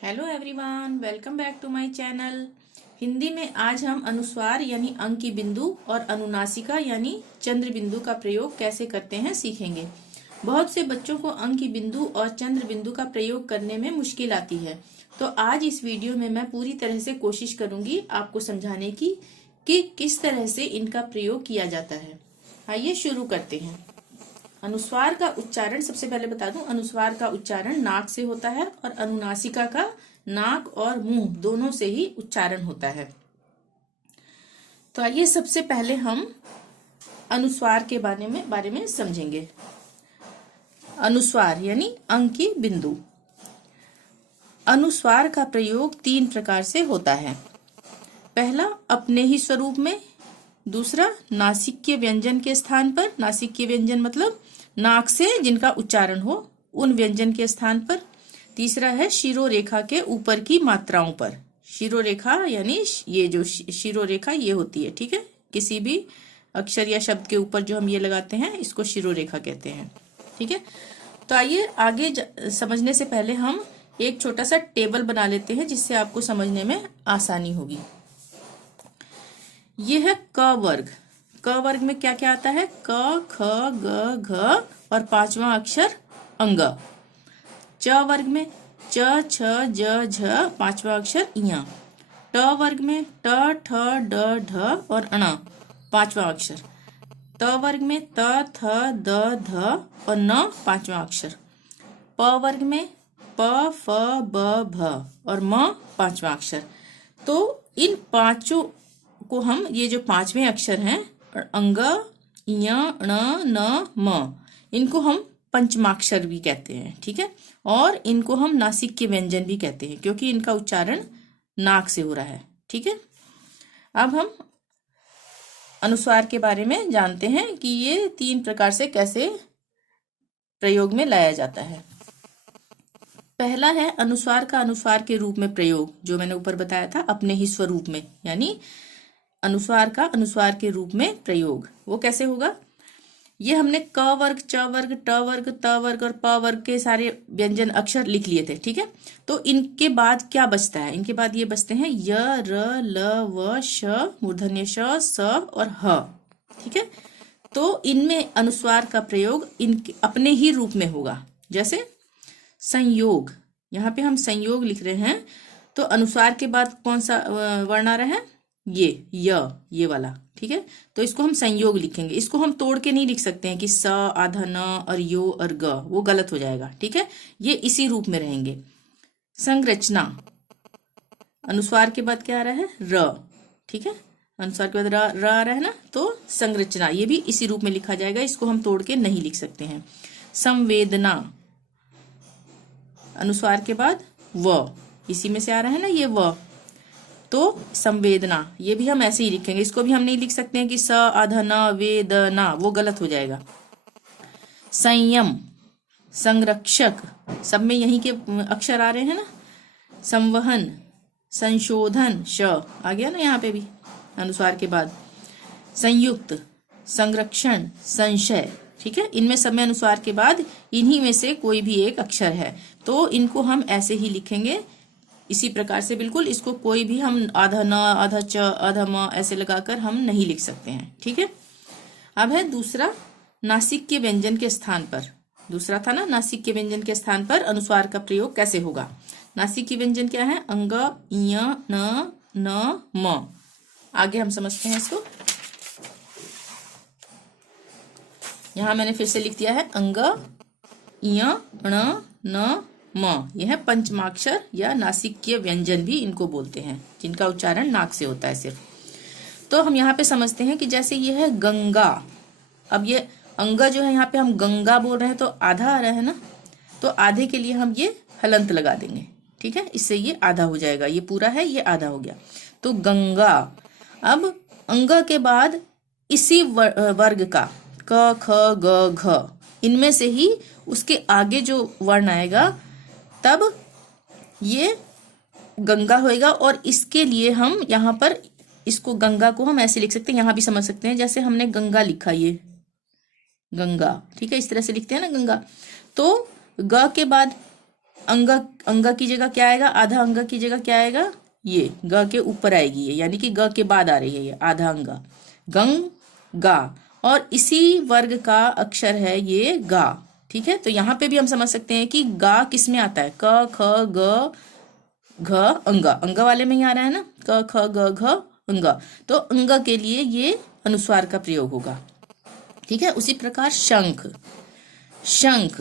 Hello everyone, welcome back to my channel. Hindi में आज हम अनुस्वार यानी अंक की बिंदु और अनुनासिका यानी चंद्र बिंदु का प्रयोग कैसे करते हैं सीखेंगे। बहुत से बच्चों को अंक की बिंदु और चंद्र बिंदु का प्रयोग करने में मुश्किल आती है, तो आज इस वीडियो में मैं पूरी तरह से कोशिश करूंगी आपको समझाने की कि किस तरह से इनका प्रयोग किया जाता है। आइए शुरू करते हैं। अनुस्वार का उच्चारण सबसे पहले बता दूं, अनुस्वार का उच्चारण नाक से होता है और अनुनासिका का नाक और मुंह दोनों से ही उच्चारण होता है। तो आइए सबसे पहले हम अनुस्वार के बारे में समझेंगे। अनुस्वार यानी अंक की बिंदु। अनुस्वार का प्रयोग 3 प्रकार से होता है। पहला अपने ही स्वरूप में, दूसरा नासिक्य व्यंजन के स्थान पर, नासिक्य व्यंजन मतलब नाक से जिनका उच्चारण हो उन व्यंजन के स्थान पर, तीसरा है शिरोरेखा के ऊपर की मात्राओं पर। शिरोरेखा यानी ये जो शिरोरेखा ये होती है, ठीक है, किसी भी अक्षर या शब्द के ऊपर जो हम ये लगाते हैं इसको शिरोरेखा कहते हैं, ठीक है। तो आइए आगे समझने से पहले हम एक छोटा सा टेबल बना लेते हैं जिससे आपको समझने में आसानी होगी। यह है क वर्ग। क वर्ग में क्या क्या आता है? क, ख, ग, घ और 5वां अक्षर अंग। च वर्ग में च, छ, ज, झ 5वां अक्षर इया। ट वर्ग में ट, ठ, ड, ढ और अण 5वां अक्षर। त वर्ग में त, थ, द, ध और न 5वां अक्षर। प वर्ग में प, फ, ब, भ और म 5वां अक्षर। तो इन पांचों को हम, ये जो 5वें अक्षर हैं अंग, य, ण, न, म, इनको हम पंचमाक्षर भी कहते हैं, ठीक है। और इनको हम नासिक्य व्यंजन भी कहते हैं क्योंकि इनका उच्चारण नाक से हो रहा है, ठीक है। अब हम अनुस्वार के बारे में जानते हैं कि ये 3 प्रकार से कैसे प्रयोग में लाया जाता है। पहला है अनुस्वार का अनुस्वार के रूप में प्रयोग, जो मैंने ऊपर बताया था, अपने ही स्वरूप में, यानी अनुस्वार का अनुस्वार के रूप में प्रयोग। वो कैसे होगा? ये हमने क वर्ग, च वर्ग, ट वर्ग, त वर्ग और प वर्ग के सारे व्यंजन अक्षर लिख लिए थे, ठीक है। तो इनके बाद क्या बचता है? इनके बाद ये बचते हैं य, र, ल, व, श, मूर्धन्य श, स और ह, ठीक है। तो इनमें अनुस्वार का प्रयोग इनके अपने ही रूप में होगा। जैसे संयोग, यहाँ पे हम संयोग लिख रहे हैं तो अनुस्वार के बाद कौन सा वर्ण आ रहा है? ये वाला, ठीक है। तो इसको हम संयोग लिखेंगे। इसको हम तोड़ के नहीं लिख सकते हैं कि स आधा न और यो और ग, वो गलत हो जाएगा, ठीक है। ये इसी रूप में रहेंगे। संरचना, अनुस्वार के बाद क्या आ रहा है? र, ठीक है। अनुस्वार के बाद र आ रहा है ना, तो संरचना ये भी इसी रूप में लिखा जाएगा, इसको हम तोड़ के नहीं लिख सकते हैं। संवेदना, अनुस्वार के बाद व, इसी में से आ रहा है ना ये व, तो संवेदना ये भी हम ऐसे ही लिखेंगे। इसको भी हम नहीं लिख सकते हैं कि स आधा न वेदना, वो गलत हो जाएगा। संयम, संरक्षक, सब में यहीं के अक्षर आ रहे हैं ना। संवहन, संशोधन, श आ गया ना यहाँ पे भी अनुस्वार के बाद। संयुक्त, संरक्षण, संशय, ठीक है। इनमें सब में अनुस्वार के बाद इन्हीं में से कोई भी एक अक्षर है, तो इनको हम ऐसे ही लिखेंगे इसी प्रकार से। बिल्कुल इसको कोई भी हम आधा न, आधा च, आधा म ऐसे लगाकर हम नहीं लिख सकते हैं, ठीक है। अब है दूसरा, नासिक्य व्यंजन के स्थान पर। दूसरा था ना, नासिक्य व्यंजन के स्थान पर अनुस्वार का प्रयोग कैसे होगा। नासिक्य व्यंजन क्या है? अंग, य, न, म। आगे हम समझते हैं इसको। यहां मैंने फिर से लिख दिया है अंग, य, न, म। यह है पंचमाक्षर या नासिक्य व्यंजन भी इनको बोलते हैं, जिनका उच्चारण नाक से होता है सिर्फ। तो हम यहाँ पे समझते हैं कि जैसे ये है गंगा, अब ये अंग जो है यहाँ पे हम गंगा बोल रहे हैं तो आधा आ रहा है ना, तो आधे के लिए हम ये हलंत लगा देंगे, ठीक है। इससे ये आधा हो जाएगा, ये पूरा है, ये आधा हो गया, तो गंगा। अब अंग के बाद इसी वर्ग का क, ख, ग, घ, इनमें से ही उसके आगे जो वर्ण आएगा तब ये गंगा होएगा। और इसके लिए हम यहाँ पर इसको, गंगा को हम ऐसे लिख सकते हैं, यहाँ भी समझ सकते हैं जैसे हमने गंगा लिखा, ये गंगा, ठीक है, इस तरह से लिखते हैं ना गंगा। तो ग के बाद अंग अंग की जगह क्या आएगा, आधा अंग की जगह क्या आएगा, ये ग के ऊपर आएगी ये, यानी कि ग के बाद आ रही है ये आधा अंग, गंग गा। और इसी वर्ग का अक्षर है ये गा। ठीक है, तो यहाँ पे भी हम समझ सकते हैं कि गा किस में आता है, क ख ग घ अंग, अंग वाले में ही आ रहा है ना, क ख ग घ अंग। तो अंग के लिए ये अनुस्वार का प्रयोग होगा। ठीक है, उसी प्रकार शंख, शंख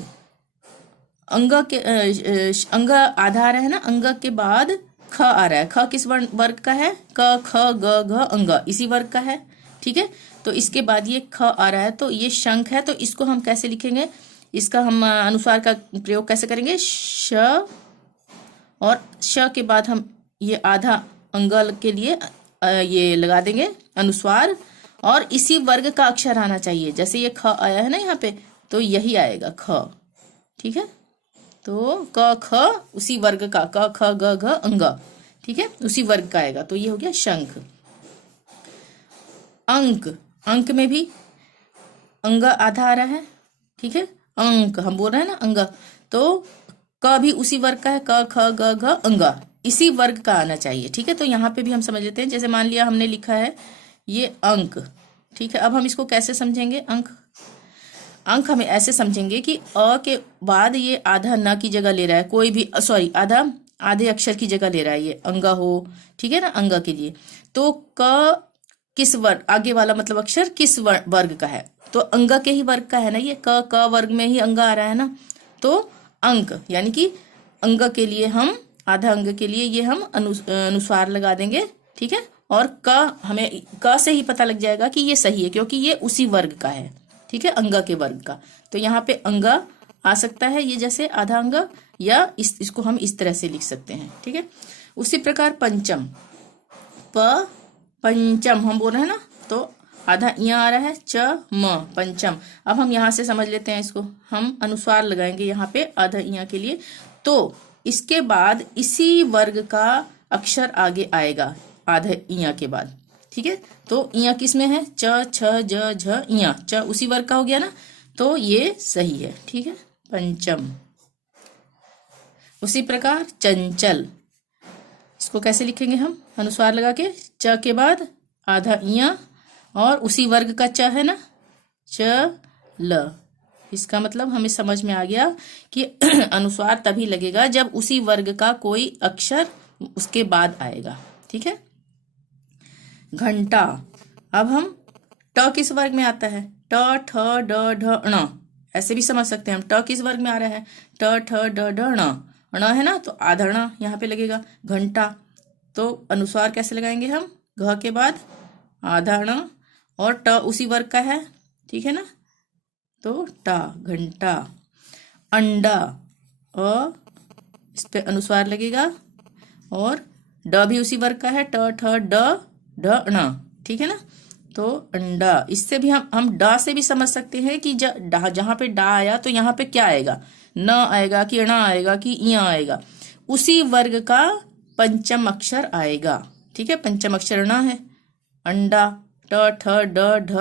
अंग के अंग आधा आ रहा है ना, अंग के बाद ख आ रहा है, ख किस वर्ग का है, क ख ग घ अंग इसी वर्ग का है। ठीक है, तो इसके बाद ये ख आ रहा है, तो ये शंख है। तो इसको हम कैसे लिखेंगे, इसका हम अनुस्वार का प्रयोग कैसे करेंगे, श, और श के बाद हम ये आधा अंगल के लिए ये लगा देंगे अनुस्वार, और इसी वर्ग का अक्षर आना चाहिए। जैसे ये ख आया है ना यहाँ पे, तो यही आएगा ख। ठीक है, तो क ख उसी वर्ग का, क ख ग घ अंग, ठीक है, उसी वर्ग का आएगा। तो ये हो गया शंख। अंक, अंक में भी अंग आधा आ रहा है। ठीक है, अंक हम बोल रहे हैं ना अंग, तो क भी उसी वर्ग का है, क ख ग घ अंग इसी वर्ग का आना चाहिए। ठीक है, तो यहाँ पे भी हम समझ लेते हैं। जैसे मान लिया हमने लिखा है ये अंक। ठीक है, अब हम इसको कैसे समझेंगे, अंक, अंक हमें ऐसे समझेंगे कि अ के बाद ये आधा न की जगह ले रहा है, कोई भी सॉरी आधा आधे अक्षर की जगह ले रहा है, ये अंग हो। ठीक है ना, अंग के लिए तो क किस वर्ग, आगे वाला मतलब अक्षर किस वर्ग का है, तो अंग के ही वर्ग का है ना, ये क वर्ग में ही अंग आ रहा है ना, तो अंक यानी कि अंग के लिए हम आधा अंग के लिए ये हम अनुस्वार लगा देंगे। ठीक है, और क हमें क से ही पता लग जाएगा कि ये सही है, क्योंकि ये उसी वर्ग का है। ठीक है, अंग के वर्ग का, तो यहाँ पे अंग आ सकता है ये जैसे आधा अंग, या इसको हम इस तरह से लिख सकते हैं। ठीक है, उसी प्रकार पंचम, प पंचम हम बोल रहे हैं ना, तो आधा यहाँ आ रहा है, च म पंचम। अब हम यहाँ से समझ लेते हैं इसको, हम अनुस्वार लगाएंगे यहाँ पे आधा यहाँ के लिए, तो इसके बाद इसी वर्ग का अक्षर आगे आएगा आधे इया के बाद। ठीक है, तो इया किस में है, च छ ज झ इया, च उसी वर्ग का हो गया ना, तो ये सही है। ठीक है, पंचम। उसी प्रकार चंचल, इसको कैसे लिखेंगे हम, अनुस्वार लगा के, च के बाद आधा इया और उसी वर्ग का च है ना, च ल। इसका मतलब हमें समझ में आ गया कि अनुस्वार तभी लगेगा जब उसी वर्ग का कोई अक्षर उसके बाद आएगा। ठीक है, घंटा। अब हम ट किस वर्ग में आता है, ट ठ ड ढ ण, ऐसे भी समझ सकते हैं हम, ट किस वर्ग में आ रहा है, ट ठ ड ढ ण, ण है ना, तो आधा ण यहाँ पे लगेगा। घंटा, तो अनुस्वार कैसे लगाएंगे हम, घ के बाद आधा ण और ट उसी वर्ग का है। ठीक है ना, तो टा, घंटा। अंडा, अ इस पे अनुस्वार लगेगा और ड भी उसी वर्ग का है, ट ठ ड ढ ण। ठीक है ना, तो अंडा। इससे भी हम ड से भी समझ सकते हैं कि जहां पे डा आया तो यहाँ पे क्या आएगा, न आएगा कि ण आएगा कि इया आएगा, उसी वर्ग का पंचम अक्षर आएगा। ठीक है, पंचम अक्षर ण है, अंडा, ट ठ ड ढ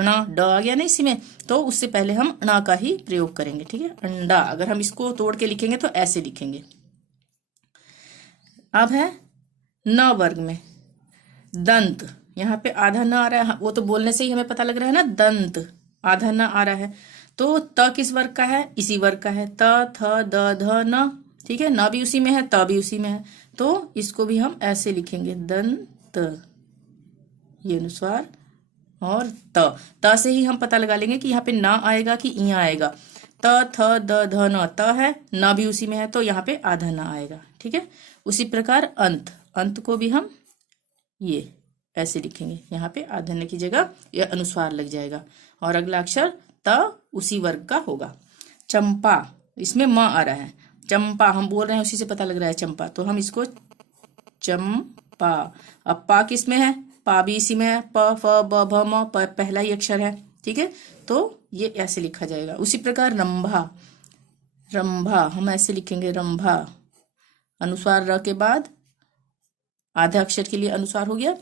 ण, ड आ गया ना इसी में, तो उससे पहले हम ण का ही प्रयोग करेंगे। ठीक है, अंडा। अगर हम इसको तोड़ के लिखेंगे तो ऐसे लिखेंगे। अब है न वर्ग में दंत, यहाँ पे आधा न आ रहा है, वो तो बोलने से ही हमें पता लग रहा है ना, दंत आधा न आ रहा है, तो त किस वर्ग का है, इसी वर्ग का है, त थ द ध न। ठीक है, न भी उसी में है, त भी उसी में है, तो इसको भी हम ऐसे लिखेंगे, दंत, ये अनुस्वार, और त से ही हम पता लगा लेंगे कि यहाँ पे ना आएगा कि इया आएगा, त थ द ध न, त है, न भी उसी में है, तो यहाँ पे आधा ना आएगा। ठीक है, उसी प्रकार अंत, अंत को भी हम ये ऐसे लिखेंगे, यहाँ पे आधा न की जगह यह अनुस्वार लग जाएगा, और अगला अक्षर त उसी वर्ग का होगा। चंपा, इसमें म आ रहा है, चंपा हम बोल रहे हैं उसी से पता लग रहा है चंपा, तो हम इसको चंपा। अब पा किस में है, पा भी इसी में है, प फ ब भ म, पहला ही अक्षर है। ठीक है, तो ये ऐसे लिखा जाएगा। उसी प्रकार रंभा, रंभा हम ऐसे लिखेंगे, रंभा, अनुस्वार र के बाद आधे अक्षर के लिए अनुस्वार हो गया।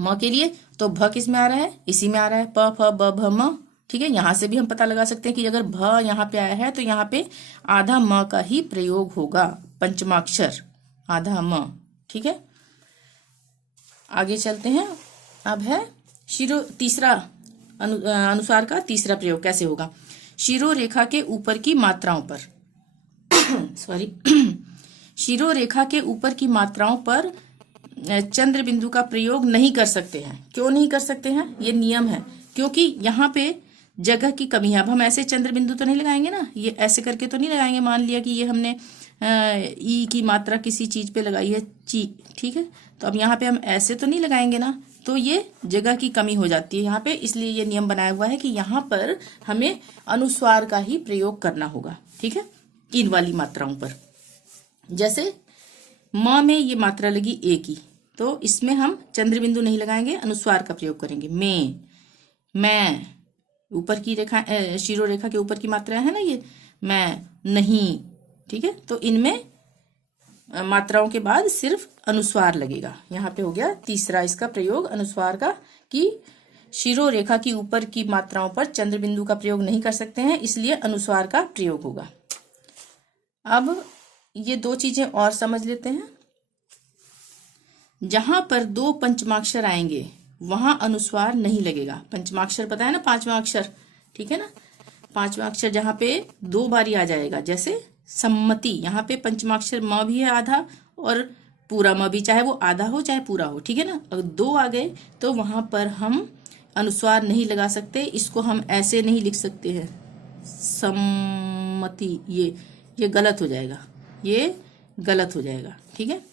म के लिए तो भ किस में आ रहा है, इसी में आ रहा है, प फ ब भ म, ठीक है, यहां से भी हम पता लगा सकते हैं कि अगर भ यहाँ पे आया है तो यहाँ पे आधा म का ही प्रयोग होगा, पंचमाक्षर आधा म। ठीक है, आगे चलते हैं। अब है तीसरा अनुस्वार का तीसरा प्रयोग कैसे होगा। शिरो रेखा के ऊपर की मात्राओं पर सॉरी शिरो रेखा के ऊपर की मात्राओं पर चंद्र बिंदु का प्रयोग नहीं कर सकते हैं। क्यों नहीं कर सकते हैं, ये नियम है, क्योंकि यहाँ पे जगह की कमी है। अब हम ऐसे चंद्र बिंदु तो नहीं लगाएंगे ना, ये ऐसे करके तो नहीं लगाएंगे। मान लिया कि ये हमने ई की मात्रा किसी चीज पे लगाई है ची, ठीक है, तो अब यहाँ पे हम ऐसे तो नहीं लगाएंगे ना, तो ये जगह की कमी हो जाती है यहाँ पे। इसलिए ये नियम बनाया हुआ है कि यहाँ पर हमें अनुस्वार का ही प्रयोग करना होगा। ठीक है, इन वाली मात्राओं पर। जैसे म में ये मात्रा लगी ए की, तो इसमें हम चंद्र बिंदु नहीं लगाएंगे, अनुस्वार का प्रयोग करेंगे। में, मैं, ऊपर की रेखा शिरो रेखा के ऊपर की मात्रा है ना ये, मैं, नहीं। ठीक है, तो इनमें मात्राओं के बाद सिर्फ अनुस्वार लगेगा। यहाँ पे हो गया तीसरा इसका प्रयोग अनुस्वार का, कि शिरो रेखा की ऊपर की मात्राओं पर चंद्र बिंदु का प्रयोग नहीं कर सकते हैं, इसलिए अनुस्वार का प्रयोग होगा। अब ये दो चीजें और समझ लेते हैं। जहां पर दो पंचमाक्षर आएंगे वहां अनुस्वार नहीं लगेगा। पंचमाक्षर पता है ना, पांचवा अक्षर, ठीक है ना, पांचवा अक्षर जहां पे दो बारी आ जाएगा, जैसे सम्मति, यहाँ पे पंचमाक्षर म भी है आधा और पूरा म भी, चाहे वो आधा हो चाहे पूरा हो। ठीक है ना, अगर दो आ गए तो वहां पर हम अनुस्वार नहीं लगा सकते। इसको हम ऐसे नहीं लिख सकते हैं सम्मति, ये गलत हो जाएगा, ये गलत हो जाएगा। ठीक है,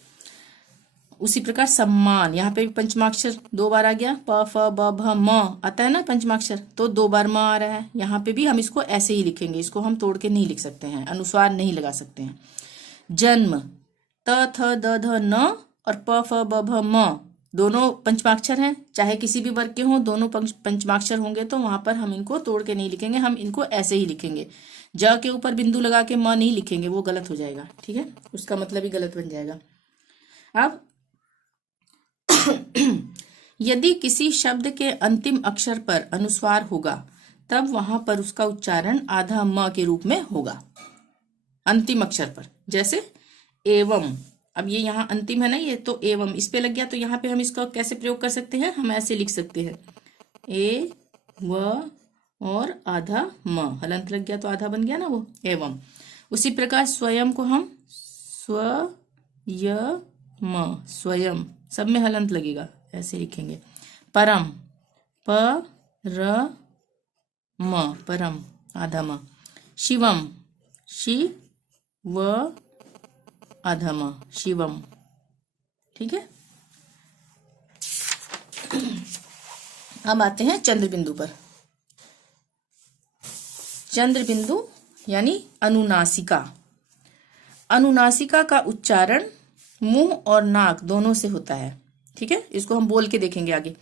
उसी प्रकार सम्मान, यहाँ पे भी पंचमाक्षर दो बार आ गया, प फ ब भ म आता है ना पंचमाक्षर, तो दो बार म आ रहा है। यहाँ पे भी हम इसको ऐसे ही लिखेंगे, इसको हम तोड़ के नहीं लिख सकते हैं, अनुस्वार नहीं लगा सकते हैं। जन्म, त थ द ध न और प फ ब भ म दोनों पंचमाक्षर हैं, चाहे किसी भी वर्ग के हों, दोनों पंचमाक्षर होंगे, तो वहां पर हम इनको तोड़ के नहीं लिखेंगे, हम इनको ऐसे ही लिखेंगे। ज के ऊपर बिंदु लगा के म नहीं लिखेंगे, वो गलत हो जाएगा। ठीक है, उसका मतलब ही गलत बन जाएगा। अब यदि किसी शब्द के अंतिम अक्षर पर अनुस्वार होगा तब वहां पर उसका उच्चारण आधा म के रूप में होगा, अंतिम अक्षर पर। जैसे एवं, अब ये यहाँ अंतिम है ना, ये तो एवं इस पे लग गया, तो यहाँ पे हम इसका कैसे प्रयोग कर सकते हैं, हम ऐसे लिख सकते हैं ए व और आधा म, हलंत लग गया तो आधा बन गया ना वो, एवं। उसी प्रकार स्वयं को हम स्व य म, स्वयं, सब में हलंत लगेगा, ऐसे लिखेंगे। परम, प र म, परम, आधा म। शिवम, शि व आधा म, शिवम। ठीक है, अब आते हैं चंद्र बिंदु पर। चंद्र बिंदु यानी अनुनासिका। अनुनासिका का उच्चारण मुंह और नाक दोनों से होता है। ठीक है, इसको हम बोल के देखेंगे आगे।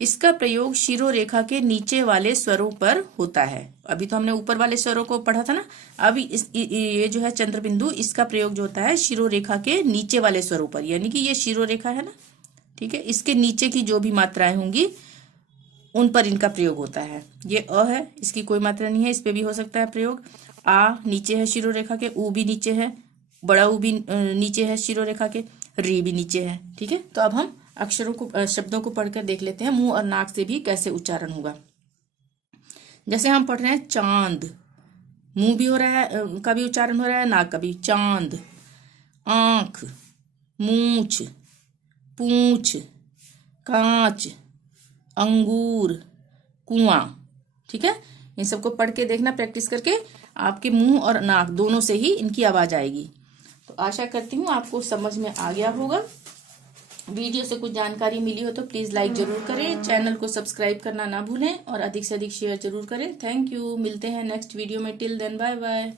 इसका प्रयोग शिरो रेखा के नीचे वाले स्वरों पर होता है। अभी तो हमने ऊपर वाले स्वरों को पढ़ा था ना, अब ये जो है चंद्र बिंदु, इसका प्रयोग जो होता है शिरो रेखा के नीचे वाले स्वरों पर, यानी कि ये शिरो रेखा है ना, ठीक है, इसके नीचे की जो भी मात्राएं होंगी उन पर इनका प्रयोग होता है। ये अ है, इसकी कोई मात्रा नहीं है, इस पे भी हो सकता है प्रयोग। आ नीचे है शिरो रेखा के, ऊ भी नीचे है, बड़ा ऊ भी नीचे है शिरो रेखा के, री भी नीचे है। ठीक है, तो अब हम अक्षरों को, शब्दों को पढ़कर देख लेते हैं मुंह और नाक से भी कैसे उच्चारण होगा। जैसे हम पढ़ रहे हैं चांद, मुंह भी हो रहा है का भी उच्चारण हो रहा है, नाक का भी, चांद। आंख, मूछ, पूंछ, कांच, अंगूर, कुआं। ठीक है, इन सबको पढ़ के देखना, प्रैक्टिस करके, आपके मुंह और नाक दोनों से ही इनकी आवाज आएगी। तो आशा करती हूँ आपको समझ में आ गया होगा। वीडियो से कुछ जानकारी मिली हो तो प्लीज लाइक जरूर करें, चैनल को सब्सक्राइब करना ना भूलें और अधिक से अधिक शेयर जरूर करें। थैंक यू, मिलते हैं नेक्स्ट वीडियो में। Till then bye bye.